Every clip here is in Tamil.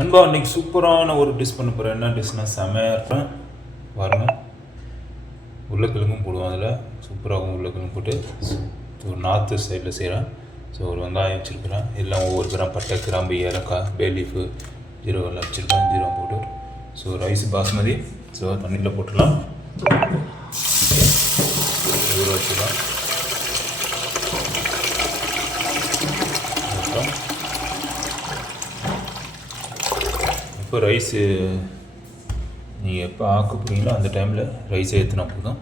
அன்பா இன்னைக்கு சூப்பரான ஒரு டிஷ் பண்ண போகிறேன். என்ன டிஷ்னால் செமையாக இருப்பேன் பாருங்கள். உருளைக்கிழங்கும் போடுவோம், அதில் சூப்பராகவும் உருளைக்கிழங்கு போட்டு ஒரு நார்த்து சைடில் செய்கிறேன். ஸோ ஒரு வெங்காயம் வச்சுருக்கிறேன், எல்லாம் ஒவ்வொரு கிராம் பட்டை, கிராம்பு, ஏலக்காய், பே லீஃபு, ஜீரகம் வச்சுருக்கேன். ஜீரகம் போட்டு ஸோ ரைஸ் பாஸ்மதி ஸோ தண்ணியில் போட்டுடலாம், ஊற வச்சுக்கலாம். இப்போ ரைஸு நீங்கள் எப்போ ஆக்க போகிறீங்களோ அந்த டைமில் ரைஸை ஏற்றினா போதும்.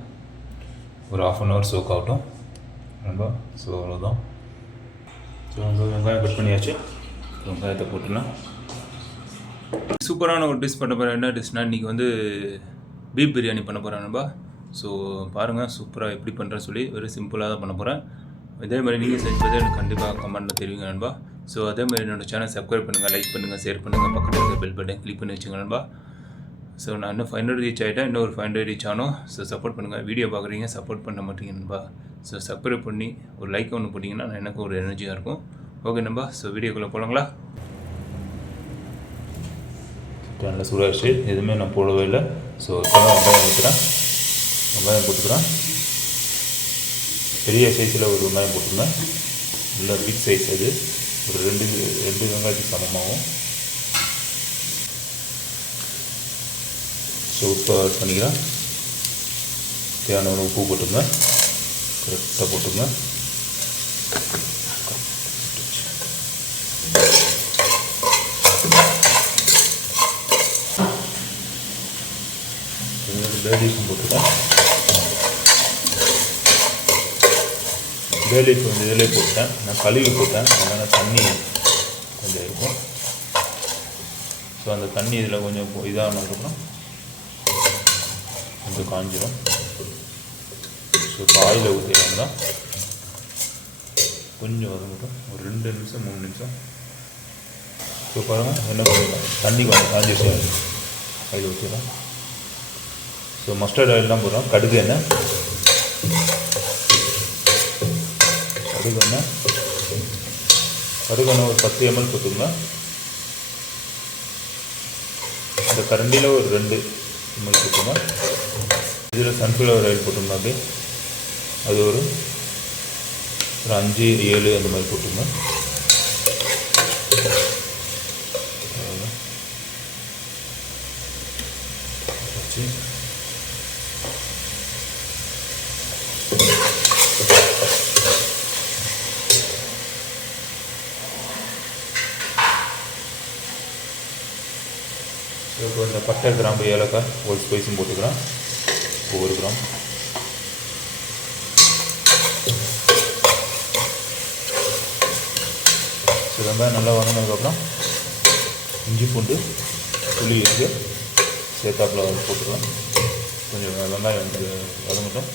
ஒரு ½ சோக் ஆகட்டும் ரொம்ப. ஸோ அவ்வளோதான். ஸோ வெங்காயம் கட் பண்ணியாச்சு, வெங்காயத்தை போட்டுடலாம். சூப்பரான ஒரு டிஷ் பண்ண போகிறேன். என்ன டிஷ்னால் இன்றைக்கி பீஃப் பிரியாணி பண்ண போகிறேன் நண்பா. ஸோ பாருங்கள் சூப்பராக எப்படி பண்ணுறேன்னு சொல்லி வெறும் சிம்பிளாக தான் பண்ண போகிறேன். இதே மாதிரி நீங்கள் செஞ்சு பார்த்து எனக்கு கண்டிப்பாக கமெண்ட்டில் தெரிவிங்க நண்பா. ஸோ அதே மாதிரி என்னோடய சேனல் சப்ஸ்கிரைப் பண்ணுங்கள், லைக் பண்ணுங்கள், ஷேர் பண்ணுங்கள், பக்கத்தில் இருக்க பெல் பட்டன் கிளிக் பண்ணி வச்சுங்க நண்பா. ஸோ நான் இன்னும் 500 ரீச் ஆகிட்டேன், இன்னும் ஒரு 500 ரீச் ஆனோம். ஸோ சப்போர்ட் பண்ணுங்கள். வீடியோ பார்க்குறீங்க, சப்போர்ட் பண்ண மாட்டீங்க நண்பா. ஸோ சப்ஸ்கிரைப் பண்ணி ஒரு லைக் ஒன்று போட்டிங்கன்னா எனக்கு ஒரு எனர்ஜியாக இருக்கும். ஓகே நண்பா, ஸோ வீடியோக்குள்ளே போகலாங்களா? நல்லா சூடாச்சு, எதுவுமே நான் போடவே இல்லை. ஸோ இப்போ தான் வெங்காயம் ஊற்றுறேன், வெங்காயம் போட்டுக்கிறேன். பெரிய சைஸில் ஒரு வெங்காயம் போட்டுருங்க, நல்லா பிக் சைஸ். அது ஒரு ரெண்டு வெங்காயத்துக்கு சமமாகும். ஸோ உப்பு ஆட் பண்ணிக்கிறேன், தேவையான உப்பு போட்டுங்க, கரெக்டாக போட்டுங்க. பேலீஃபும் போட்டுருக்கேன். பேலீஃப் இதிலே போட்டேன், நான் கழுவி போட்டேன், அதனால் தண்ணி கொஞ்சம் இருக்கும். ஸோ அந்த தண்ணி இதில் கொஞ்சம் இதானதுக்கப்புறம் கொஞ்சம் காஞ்சிடும். ஸோ இப்போ ஆயிலை ஊற்றிடலாம் தான், கொஞ்சம் வதங்கட்டும், ஒரு 2 நிமிஷம் 3 நிமிஷம். ஸோ பாருங்கள் என்ன பண்ணிடலாம், தண்ணி கொஞ்சம் காஞ்சிட்டு ஆயில் ஊற்றிடலாம். ஸோ மஸ்டர்ட் ஆயில் தான் போடுறோம், கடுகு எண்ணெய், கடுகெண்ணெய் ஒரு 10 ml போட்டுங்க. இந்த கரண்டியில் ஒரு 2 ml போட்டுங்க. இதில் சன்ஃப்ளவர் ஆயில் போட்டுங்க, அப்படியே அது ஒரு 5 7 அந்த மாதிரி போட்டுங்க. இப்போ இந்த பட்டை, கிராம்பு, ஏலக்காய் ஒரு ஸ்பைஸும் போட்டுக்கிறேன், 1 கிராம். ஸோ வெங்காயம் நல்லா வதங்கினதுக்கப்புறம் இஞ்சி பூண்டு புளி இருக்குது சேர்த்தாப்பில் போட்டுக்கலாம். கொஞ்சம் வெங்காயம் வதங்கட்டும்.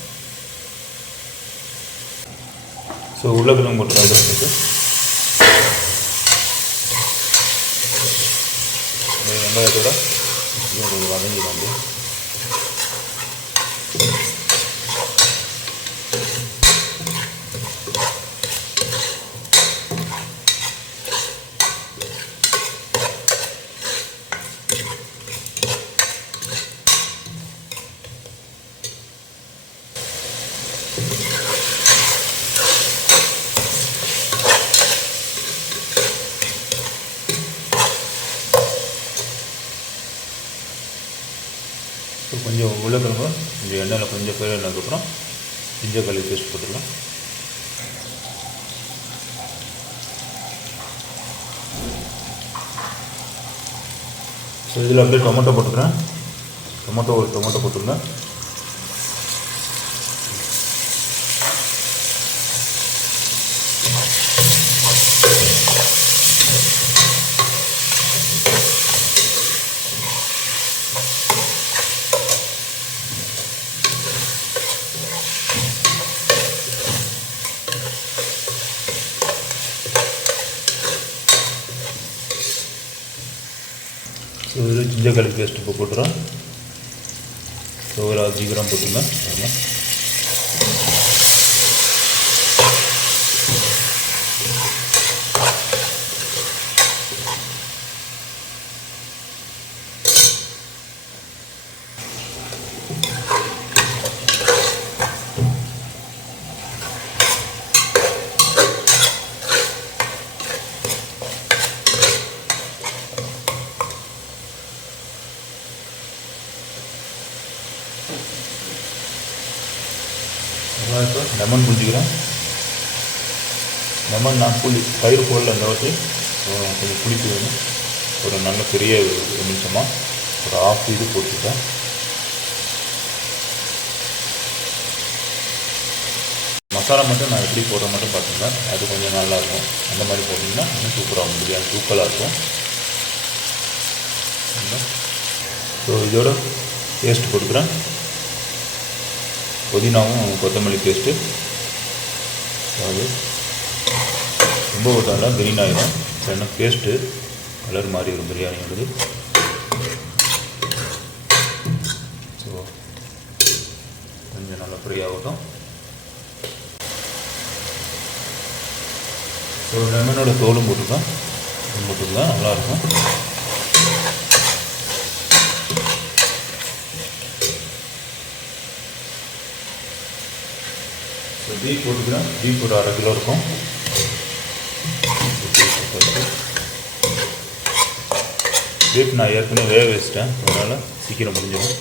ஸோ உருளைக்கிழங்கு போட்டுக்கலாம். சேர்த்து வெங்காயத்தோட கொஞ்சம் வதங்கிடாங்க. கொஞ்சம் உருளைக்கிழங்கு கொஞ்சம் எண்ணெயில் கொஞ்சம் பேரினதுக்கப்புறம் இஞ்சி கழுவி பேஸ்ட் போட்டுடலாம். ஸோ இதில் அப்படியே டொமேட்டோ போட்டுக்கிறேன், ஒரு டொமேட்டோ போட்டுருங்க. ஸோ இதில் ஜிஞ்சர் garlic பேஸ்ட் இப்போ போட்டுறோம். ஸோ ஒரு 5 கிராம் போட்டுங்க. இப்போ லெமன் புரிஞ்சுக்கிறேன். லெமன் நான் தயிர் போடல இந்த வாட்டி, கொஞ்சம் புளிப்பு வேணும். ஒரு நல்ல பெரிய ஒரு நிமிஷமாக ஒரு ஆஃப் இது போட்டுட்டேன். மசாலா மட்டும் நான் எப்படி போடுற மட்டும் பார்த்துக்கலாம், அது கொஞ்சம் நல்லாயிருக்கும். அந்த மாதிரி போட்டிங்கன்னா இன்னும் சூப்பராக இருக்கும், பிரியாணி தூக்கலாக இருக்கும். ஸோ இதோட பேஸ்ட் போட்டுக்கிறேன், புதினாவும் கொத்தமல்லி பேஸ்ட்டு. அது ரொம்ப ஊற்றால கிரீன் ஆகிடும், இல்லைன்னா பேஸ்ட்டு கலர் மாதிரி வரும் பிரியாணியோடது. ஸோ கொஞ்சம் நல்லா ஃப்ரை ஆகட்டும். ஸோ லெமனோட தோலும் போட்டுக்கலாம், நல்லாயிருக்கும். ஸோ பீஃப் போட்டுக்கிறேன், பீஃப் ஒரு 1/2 கிலோ இருக்கும். பீஃப் நான் ஏற்கனவே வேக வச்சிட்டேன், அதனால் சீக்கிரம் முடிஞ்சிடும்.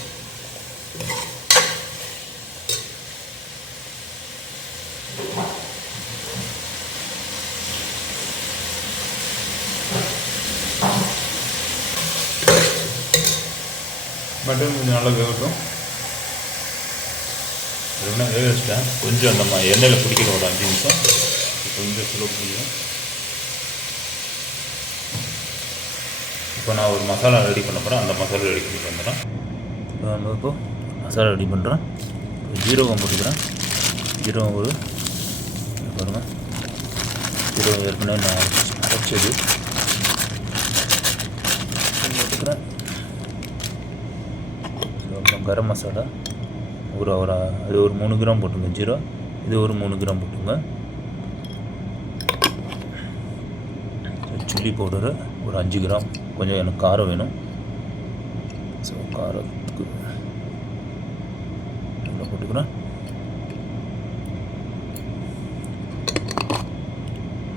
மட்டன் கொஞ்சம் நல்லா வேகட்டும். அதுனா வேக வச்சிட்டேன், கொஞ்சம் அந்த எண்ணெயில் பிடிக்கணும் ஒரு 5 நிமிஷம். கொஞ்சம் ஸ்லோ பிடிக்கும். இப்போ நான் ஒரு மசாலா ரெடி பண்ண போகிறேன், அந்த மசாலா ரெடி பண்ணி வந்துடுறேன். இப்போ மசாலா ரெடி பண்ணுறேன். ஜீரகம் போட்டுக்கிறேன். ஜீரகம் ஒரு பாருங்கள், ஜீரகம் ஏற்கனவே நான் அரைச்சது போட்டுக்கிறேன். அப்புறம் கரம் மசாலா அது ஒரு 3 கிராம் போட்டுங்க. ஜீரோ இது ஒரு 3 கிராம் போட்டுங்க. சில்லி பவுடரு ஒரு 5 கிராம், கொஞ்சம் எனக்கு காரம் வேணும். ஸோ காரத்துக்கு நல்லா போட்டுக்கிறேன்.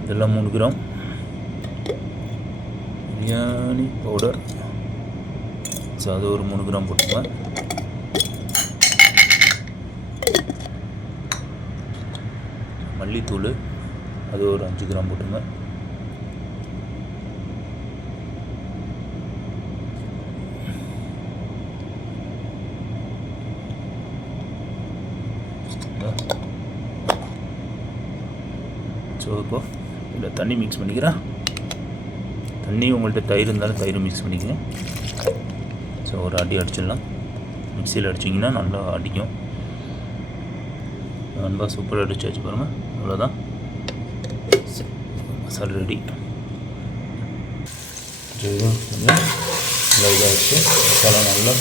இதெல்லாம் 3 கிராம். பிரியாணி பவுடர், ஸோ அது ஒரு 3 கிராம் போட்டுங்க. மல்லித்தூள் அது ஒரு 5 கிராம் போட்டுங்க. ஸோ இப்போ இதில் தண்ணி மிக்ஸ் பண்ணிக்கிறேன். தண்ணி உங்கள்கிட்ட தயிர் இருந்தாலும் தயிர் மிக்ஸ் பண்ணிக்கங்க. ஸோ ஒரு அடி அடிச்சிடலாம். மிக்சியில் அடிச்சிங்கன்னா நல்லா அடிக்கும். நல்லா சூப்பராக அடிச்சு பாருங்கள். அவ்வளோதான், மசாலா ரெடி. இதுவும் கொஞ்சம் நல்லா இதாக வச்சு மசாலா நல்லா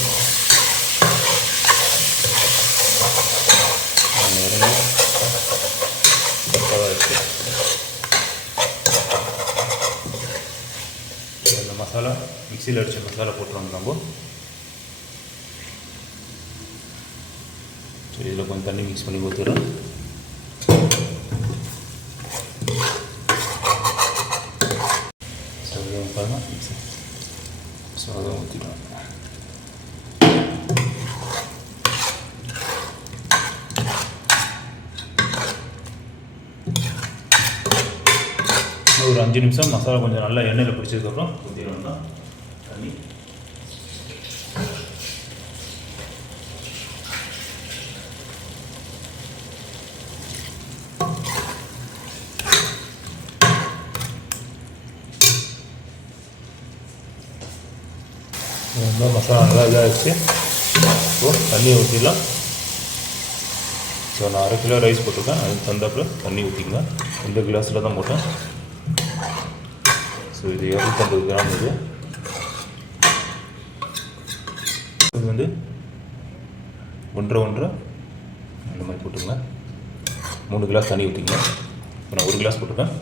வச்சு இந்த மசாலா மிக்சியில் அடித்த மசாலா போட்டுருவோம் நம்ம. ஸோ இதில் கொஞ்சம் தண்ணி மிக்ஸ் பண்ணி ஊற்றுறோம். ஸோ இதை பாருங்கள், ஸோ அதை ஊற்றிக்கலாம். ஒரு 5 நிமிஷம் மசாலா கொஞ்சம் நல்லா எண்ணெயில் பிடிச்சதுக்கப்புறம் ஊற்றிடணும் தான் தண்ணி. ரொம்ப மசாலா நல்லா இதாகிடுச்சு. ஸோ தண்ணி ஊற்றிடலாம். ஸோ நான் 1/2 கிலோ ரைஸ் போட்டிருக்கேன், அதுக்கு தந்தாப்பில் தண்ணி ஊற்றிக்கலாம். இந்த கிளாஸில் தான் போட்டேன். ஸோ இது 250 கிராம். இது வந்து 1.5 அந்த மாதிரி போட்டுங்க. 3 கிளாஸ் தண்ணி ஊற்றிங்க. இப்போ நான் 1 கிளாஸ் போட்டிருக்கேன்.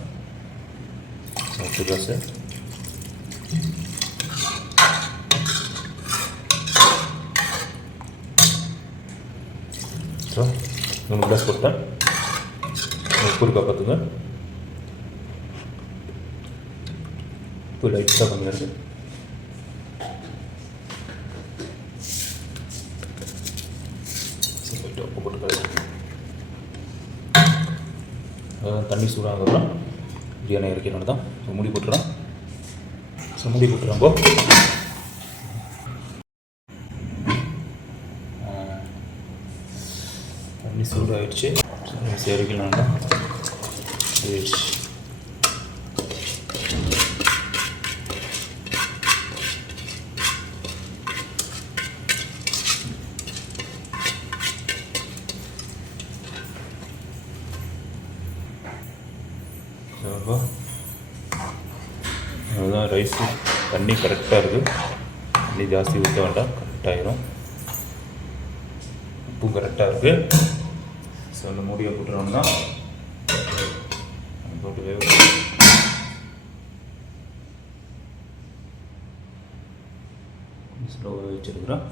8 கிளாஸு. ஸோ 3 கிளாஸ் போட்டேன். உப்பு இருக்கா பார்த்துங்க. உப்பு லைட்டாக கம்மியாக இருக்குது. உப்பு போட்டு தண்ணி சூடாகிறோம் பிரியாணி இறக்கிறனால தான். ஸோ மூடி போட்டுறோம். மூடி போட்டுறோம்போ தண்ணி சூடாகிடுச்சு. இறக்கலாம் தான் ஆயிடுச்சு. அதுதான் ரைஸு தண்ணி கரெக்டாக இருக்குது. தண்ணி ஜாஸ்தி ஊற்ற வேண்டாம், கரெக்டாகிடும். உப்பும் கரெக்டாக இருக்குது. ஸோ அந்த மூடியை போட்டுறோம்னா போட்டு வேக ஸ்லோவாக வச்சுருக்குறோம்.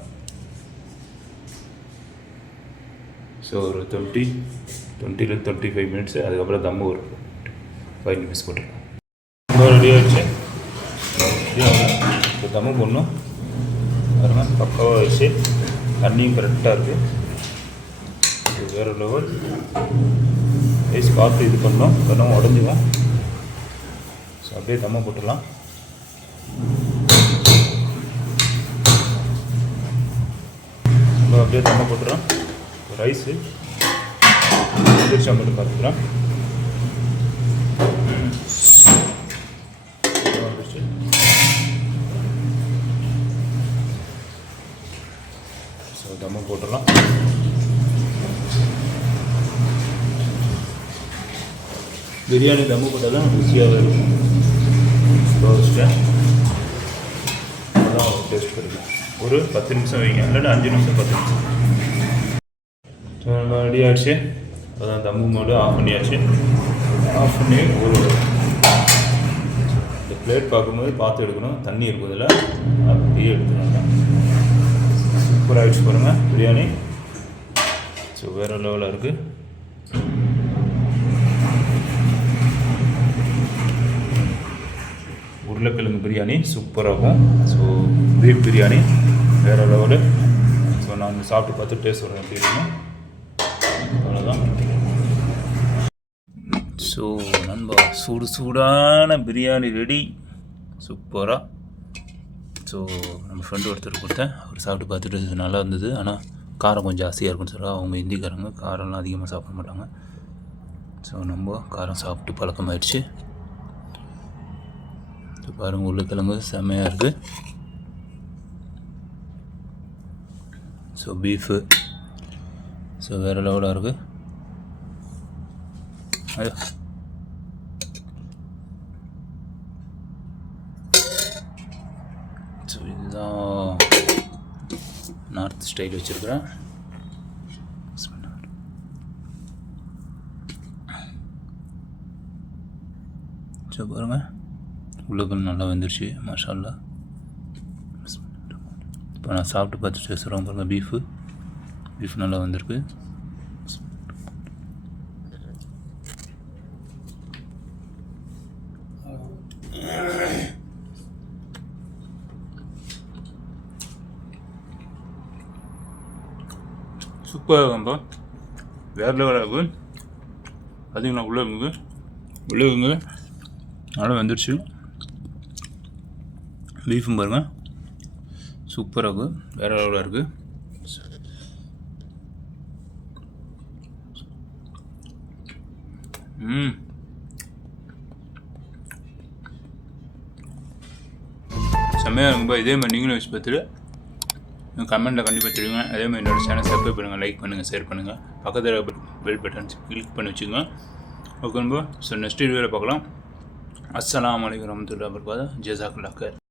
ஸோ ஒரு 20-25 மினிட்ஸு. அதுக்கப்புறம் தம்மு ஒரு 5 நிமிஷம் போட்டுருக்கோம். ரொம்ப ரெடியாக வச்சு இப்போ தம்மு போடணும். பாருங்க பக்காவாக வச்சு தண்ணியும் கரெக்டாக இருக்குது. இது வேறு லெவல். ரைஸ் பார்த்து இது பண்ணோம், பண்ணோம் உடஞ்சிடும். ஸோ அப்படியே தம்மை போட்டுடலாம். அப்படியே தம்மை போட்டுறோம். ரைஸு மட்டும் பார்த்துக்கிறோம். ஸோ தம்மை போட்டுடலாம். பிரியாணி தம்மு போட்டால் தான் ருசியாக இருக்கும். வச்சுட்டேன் அதான் ஒரு டேஸ்ட் கிடைக்கும். ஒரு 10 நிமிஷம் வைங்க, இல்லைன்னா 5 நிமிஷம் 10 நிமிஷம். ஸோ நம்ம ரெடி ஆகிடுச்சு. அதான் தம்மு மோடு ஆஃப் பண்ணியாச்சு. ஆஃப் பண்ணி ஒரு இந்த பிளேட் பார்க்கும்போது பார்த்து எடுக்கணும். தண்ணி இருக்கும் இதில், அப்படியே எடுத்துனாங்க. சூப்பராக ஆகிடுச்சு பாருங்கள் பிரியாணி. ஸோ வேறு லெவலாக இருக்குது. உருளைக்கிழங்கு பிரியாணி சூப்பராகும். ஸோ பீஃப் பிரியாணி வேறு லெவலு. ஸோ நான் சாப்பிட்டு பார்த்து டேஸ்ட் வரேன் எப்படி இருக்குன்னு. அவ்வளோதான். ஸோ நண்பா சூடான பிரியாணி ரெடி. சூப்பராக. ஸோ நம்ம ஃப்ரெண்டு ஒருத்தர் கொடுத்தேன். அவர் சாப்பிட்டு பார்த்துட்டு நல்லா இருந்தது. ஆனால் காரம் கொஞ்சம் ஜாஸ்தியாக இருக்குன்னு சொல்ல. அவங்க ஹிந்திக்காரங்க காரம்லாம் அதிகமாக சாப்பிட மாட்டாங்க. ஸோ நம்ம காரம் சாப்பிட்டு பழக்கமாயிடுச்சு. பாருங்கள் உருளைக்கிழங்கு செம்மையாக இருக்குது. ஸோ பீஃபு ஸோ வேறு லெவலாக இருக்குது. ஐயோ ஸோ இதுதான் நார்த் ஸ்டைல் வச்சுருக்குறேன். ஸோ பாருங்கள் உருளைக்கிழங்கு நல்லா வந்துருச்சு. மாஷா அல்லாஹ். இப்போ நான் சாப்பிட்டு பார்த்துட்டு பேசுகிறேன் பாருங்கள். பீஃப் நல்லா வந்திருக்கு. சூப்பராக இருக்கும்பா, வேறு லெவலாக இருக்குது. பார்த்தீங்கன்னா உள்ளே நல்லா வந்துருச்சு. பீஃபும் பாருங்கள் சூப்பராக இருக்குது, வேறு லெவலாக இருக்குது. செம்மையாக இருக்கும்பா. இதே மாதிரி நீங்களும் வச்சு பார்த்துட்டு கமெண்ட்டில் கண்டிப்பாக தெரியுங்க. அதே மாதிரி என்னோடய சேனல் சப்ஸ்கிரைப் பண்ணுங்கள், லைக் பண்ணுங்கள், ஷேர் பண்ணுங்கள். பக்கத்தில் பெல் பட்டன் கிளிக் பண்ணி வச்சுக்கோங்க. ஓகேம்பா. ஸோ நெக்ஸ்ட் வீடியோவில் பார்க்கலாம். அஸ்ஸலாமு அலைக்கும் வரஹ்மத்துல்லாஹி வபரகாத்துஹு. ஜஸாக்கல்லாஹ்.